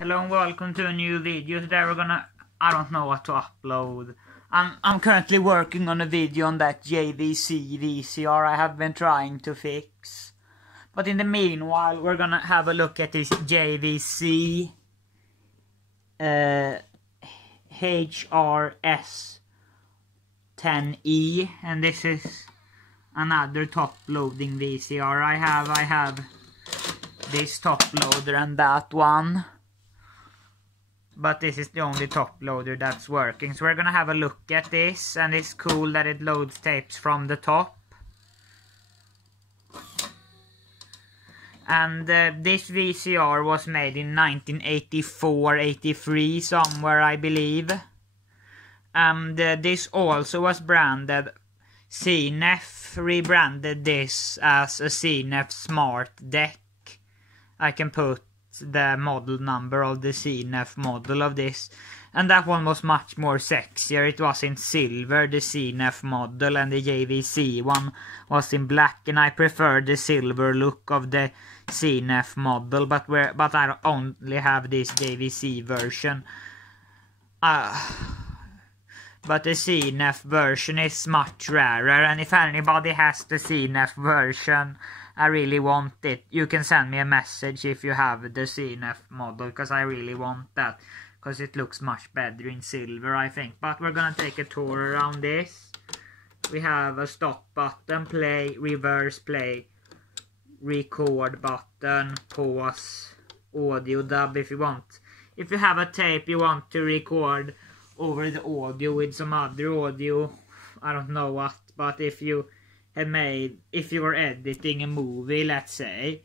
Hello and welcome to a new video. Today I don't know what to upload. I'm currently working on a video on that JVC VCR I have been trying to fix. But in the meanwhile, we're gonna have a look at this JVC S10E, and this is another top loading VCR I have this top loader and that one. But this is the only top loader that's working. So we're gonna have a look at this, and it's cool that it loads tapes from the top. And this VCR was made in 1984-83 somewhere, I believe. And this also was branded CNF, rebranded this as a CNF Smart Deck. I can put the model number of the CNF model of this, and that one was much more sexier. It was in silver, the CNF model, and the JVC one was in black, and I prefer the silver look of the CNF model, but I only have this JVC version. But the CNF version is much rarer, and if anybody has the CNF version, I really want it. You can send me a message if you have the CNF model, because I really want that, because it looks much better in silver, I think. But we're gonna take a tour around this. We have a stop button, play, reverse play, record button, pause, audio dub if you want. If you have a tape you want to record over the audio with some other audio, I don't know what, but if you were editing a movie, let's say,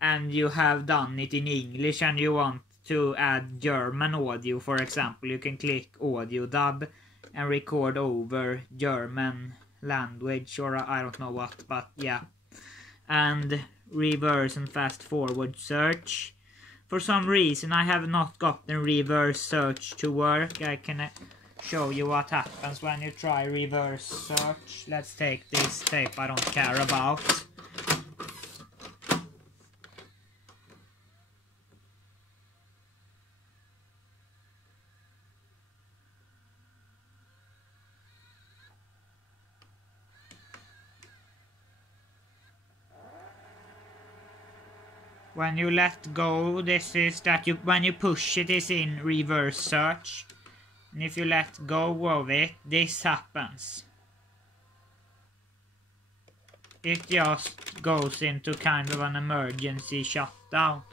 and you have done it in English and you want to add German audio, for example, you can click audio dub and record over German language, or I don't know what, but yeah. And reverse and fast forward search. For some reason I have not gotten reverse search to work. I can show you what happens when you try reverse search. Let's take this tape I don't care about. When you let go, this is that when you push it is in reverse search. And if you let go of it, this happens. It just goes into kind of an emergency shutdown.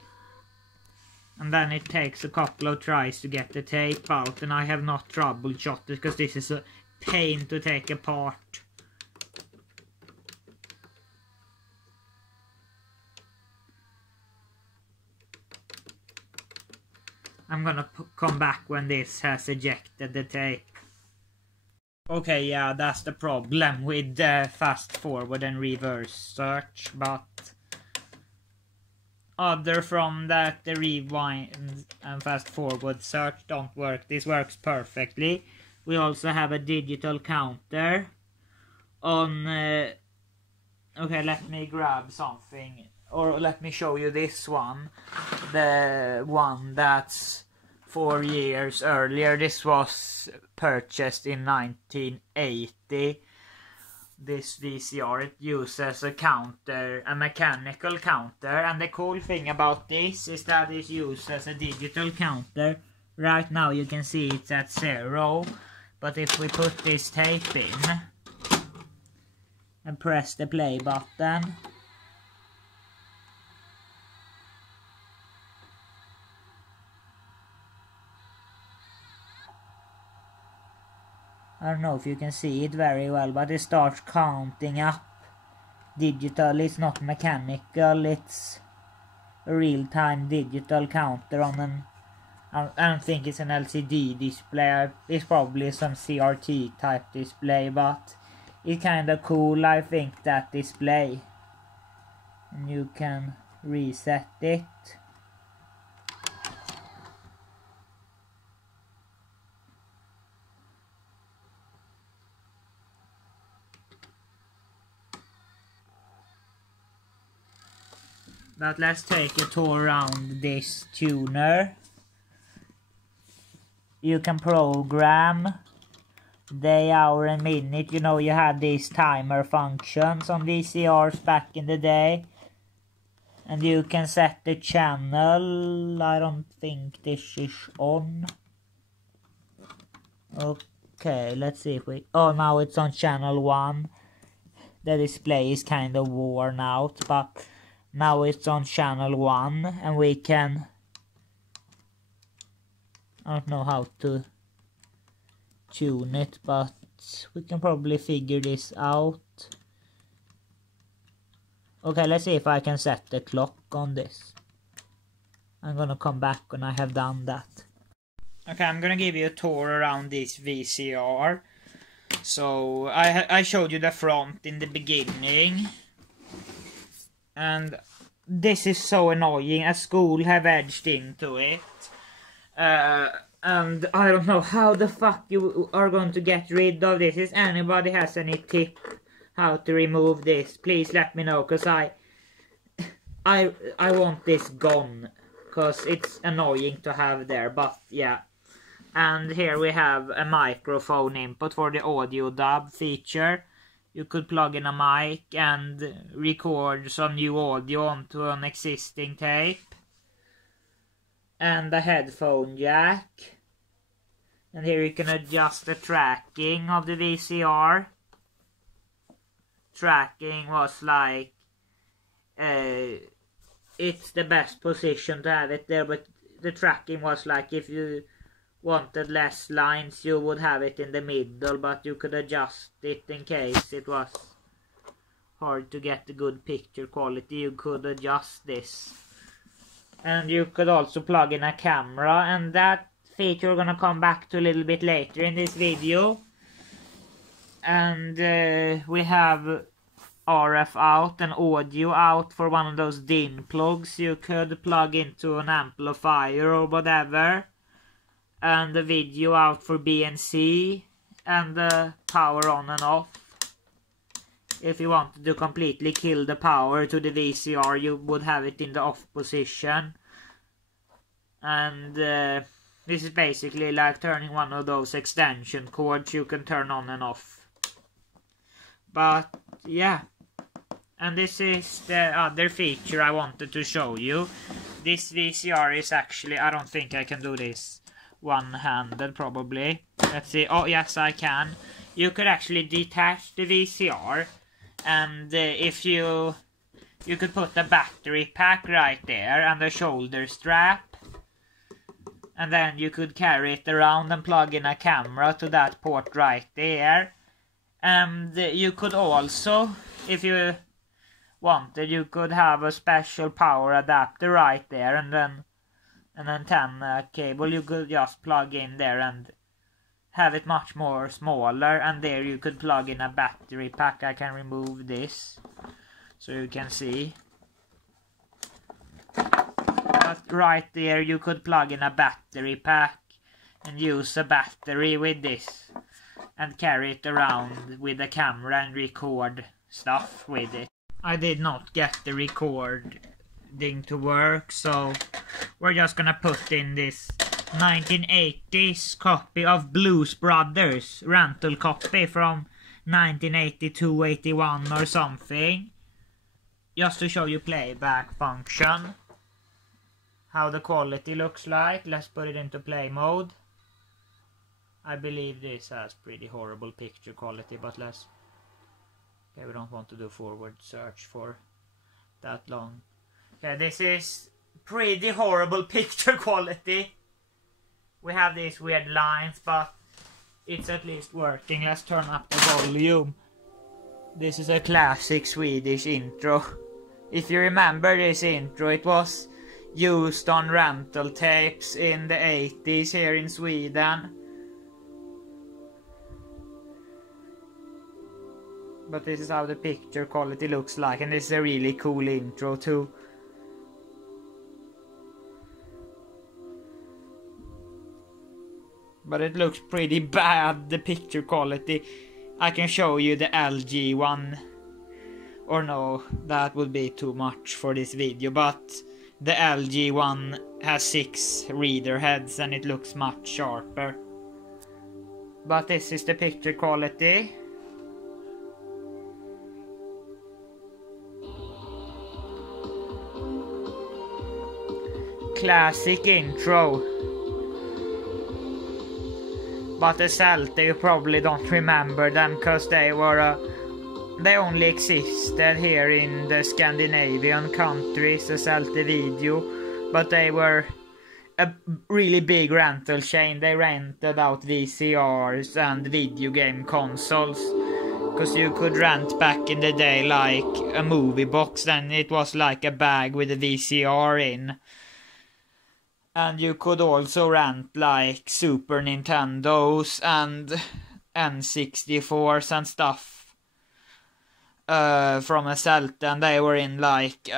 And then it takes a couple of tries to get the tape out. And I have not troubleshot it because this is a pain to take apart. I'm gonna come back when this has ejected the tape. Okay, yeah, that's the problem with fast forward and reverse search, but other from that, the rewind and fast forward search don't work. This works perfectly. We also have a digital counter on okay, let me grab something, or let me show you this one, the one that's 4 years earlier. This was purchased in 1980. This VCR, it uses a counter, a mechanical counter, and the cool thing about this is that it uses a digital counter. Right now you can see it's at 0, but if we put this tape in and press the play button, I don't know if you can see it very well, but it starts counting up. Digital, it's not mechanical, it's a real-time digital counter on an, I don't think it's an LCD display, it's probably some CRT type display, but it's kinda cool, I think, that display. And you can reset it. But let's take a tour around this tuner. you can program day, hour and minute. You know, you had these timer functions on VCRs back in the day. And you can set the channel. I don't think this is on. Okay, let's see if we... Oh, now it's on channel 1. The display is kind of worn out, but now it's on channel 1 and we can... I don't know how to tune it, but we can probably figure this out. Okay, let's see if I can set the clock on this. I'm gonna come back when I have done that. Okay, I'm gonna give you a tour around this VCR. So, I showed you the front in the beginning. And this is so annoying. A school have edged into it. And I don't know how the fuck you are going to get rid of this. If anybody has any tip how to remove this, please let me know, because I want this gone, because it's annoying to have there. But yeah, and here we have a microphone input for the audio dub feature. You could plug in a mic and record some new audio onto an existing tape. And a headphone jack. And here you can adjust the tracking of the VCR. Tracking was like, it's the best position to have it there, but the tracking was like, if you wanted less lines you would have it in the middle, but you could adjust it in case it was hard to get a good picture quality. You could adjust this. And you could also plug in a camera, and that feature we're gonna come back to a little bit later in this video. And we have RF out and audio out for one of those DIN plugs you could plug into an amplifier or whatever. And the video out for BNC, and the power on and off. If you wanted to completely kill the power to the VCR, you would have it in the off position. And this is basically like turning one of those extension cords you can turn on and off. But yeah, and this is the other feature I wanted to show you. This VCR is actually, I don't think I can do this one-handed probably. Let's see. Oh yes, I can. You could actually detach the VCR, and if you could put the battery pack right there and the shoulder strap, and then you could carry it around and plug in a camera to that port right there. And you could also, if you wanted, you could have a special power adapter right there, and then an antenna cable you could just plug in there and have it much more smaller. And there you could plug in a battery pack. I can remove this so you can see. But right there you could plug in a battery pack and use a battery with this and carry it around with a camera and record stuff with it. I did not get the recording to work, so we're just gonna put in this 1980s copy of Blues Brothers, rental copy from 1982, 81 or something, just to show you playback function, how the quality looks like. Let's put it into play mode. I believe this has pretty horrible picture quality, but let's... Okay, we don't want to do forward search for that long. Okay, this is pretty horrible picture quality. We have these weird lines, but it's at least working. Let's turn up the volume. This is a classic Swedish intro. If you remember this intro, it was used on rental tapes in the 80s here in Sweden. But this is how the picture quality looks like, and this is a really cool intro too. But it looks pretty bad, the picture quality. I can show you the LG one. Or no, that would be too much for this video. But the LG one has 6 reader heads and it looks much sharper. But this is the picture quality. Classic intro. But the Celta, you probably don't remember them because they were they only existed here in the Scandinavian countries, the Celta Video, but they were a really big rental chain. They rented out VCRs and video game consoles, because you could rent back in the day like a movie box, then it was like a bag with a VCR in. And you could also rent like Super Nintendos and N64s and stuff from a Celta, and they were in like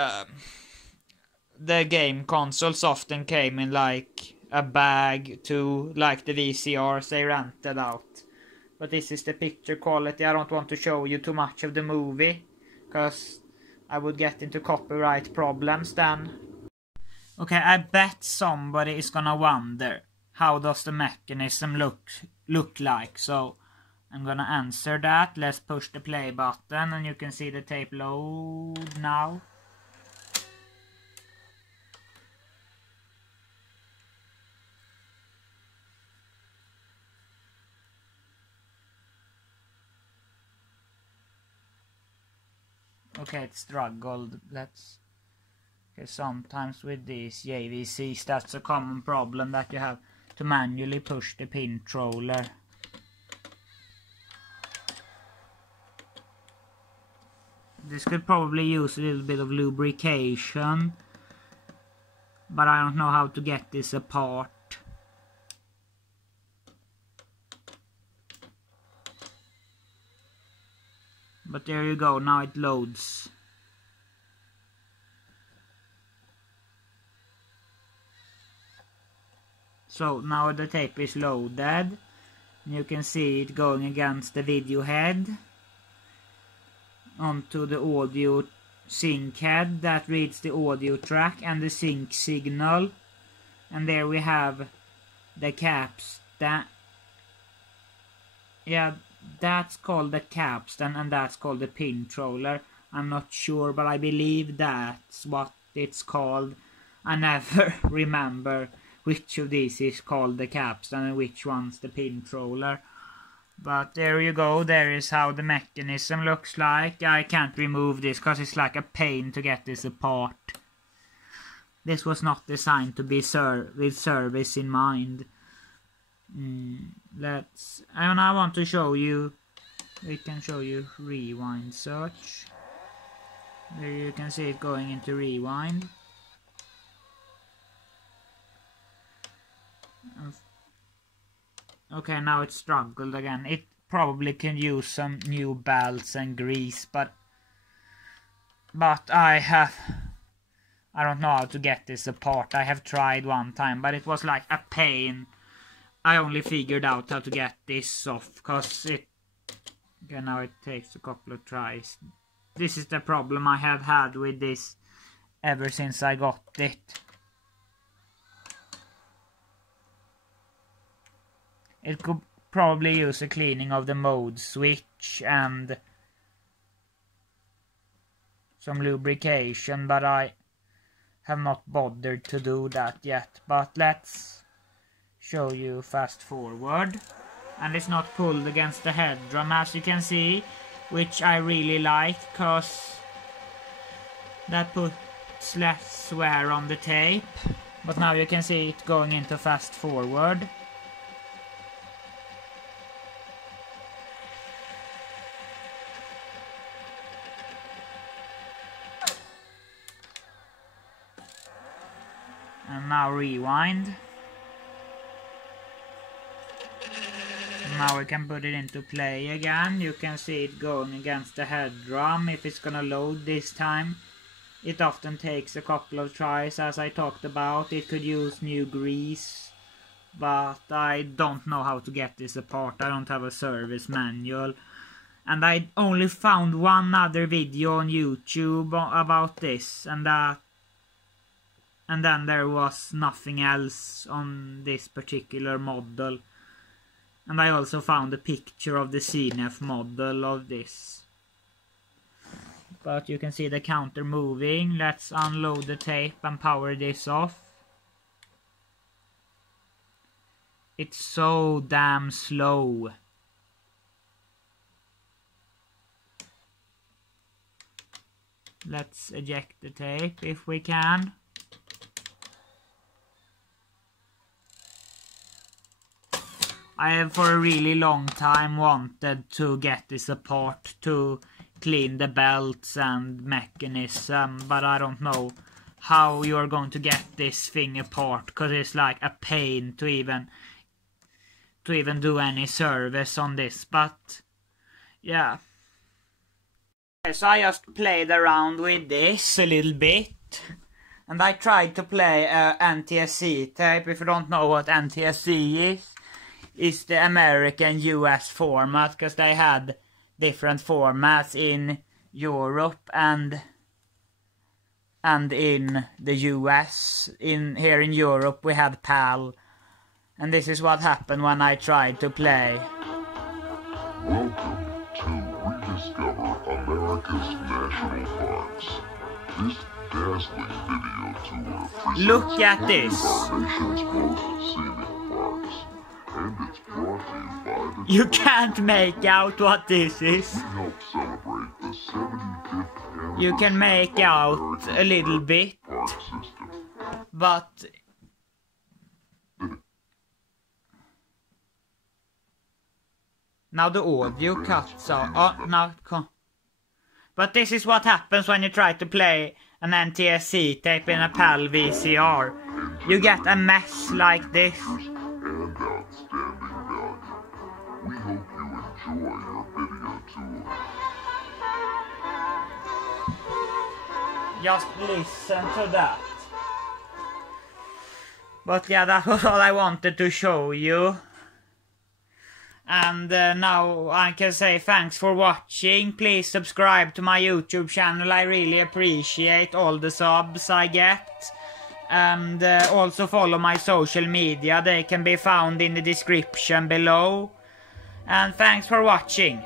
the game consoles often came in like a bag too, like the VCRs they rented out. But this is the picture quality. I don't want to show you too much of the movie, because I would get into copyright problems then. Okay, I bet somebody is gonna wonder, how does the mechanism look like? So I'm gonna answer that. Let's push the play button and you can see the tape load now. Okay, it struggled. Okay, sometimes with these JVCs, that's a common problem, that you have to manually push the pin controller. This could probably use a little bit of lubrication, but I don't know how to get this apart. But there you go, now it loads. So now the tape is loaded. You can see it going against the video head onto the audio sync head that reads the audio track and the sync signal. And there we have the caps. That's called the capstan and that's called the pin controller. I'm not sure, but I believe that's what it's called. I never remember which of these is called the capstan and which one's the pin controller. But there you go, there is how the mechanism looks like. I can't remove this because it's like a pain to get this apart. This was not designed to be with service in mind. And I want to show you, we can show you rewind search. There you can see it going into rewind. Okay, now it struggled again. It probably can use some new belts and grease, but I don't know how to get this apart. I have tried one time, but it was like a pain. I only figured out how to get this off, because okay, now it takes a couple of tries. This is the problem I have had with this ever since I got it. It could probably use a cleaning of the mode switch and some lubrication, but I have not bothered to do that yet. But let's show you fast forward. And it's not pulled against the head drum, as you can see, which I really like, because that puts less wear on the tape. But now you can see it going into fast forward. And now rewind. Now we can put it into play again. You can see it going against the head drum. If it's gonna load this time, it often takes a couple of tries, as I talked about. It could use new grease, but I don't know how to get this apart. I don't have a service manual. And I only found one other video on YouTube about this, and that And then there was nothing else on this particular model. And I also found a picture of the CNF model of this. But you can see the counter moving. Let's unload the tape and power this off. It's so damn slow. Let's eject the tape if we can. I have for a really long time wanted to get this apart to clean the belts and mechanism, but I don't know how you're going to get this thing apart, because it's like a pain to even do any service on this. But yeah, so I just played around with this a little bit, and I tried to play NTSC tape. If you don't know what NTSC is the American US format, because they had different formats in Europe and in the US. Here in Europe we had PAL, and this is what happened when I tried to play. Welcome to Rediscover America's National Parks. This dazzling video tour presents Look at this. our nation's most scenic parks. And it's brought to you by the You can't make out what this is. We help celebrate the 75th anniversary You can make out a little bit, park system. but now the audio cuts out. Oh, now it comes. But this is what happens when you try to play an NTSC tape in a PAL VCR. You get a mess like this. And outstanding value. We hope you enjoy your video tour. Just listen to that. But yeah, that was all I wanted to show you. And now I can say thanks for watching. Please subscribe to my YouTube channel. I really appreciate all the subs I get. And also follow my social media. They can be found in the description below. And thanks for watching.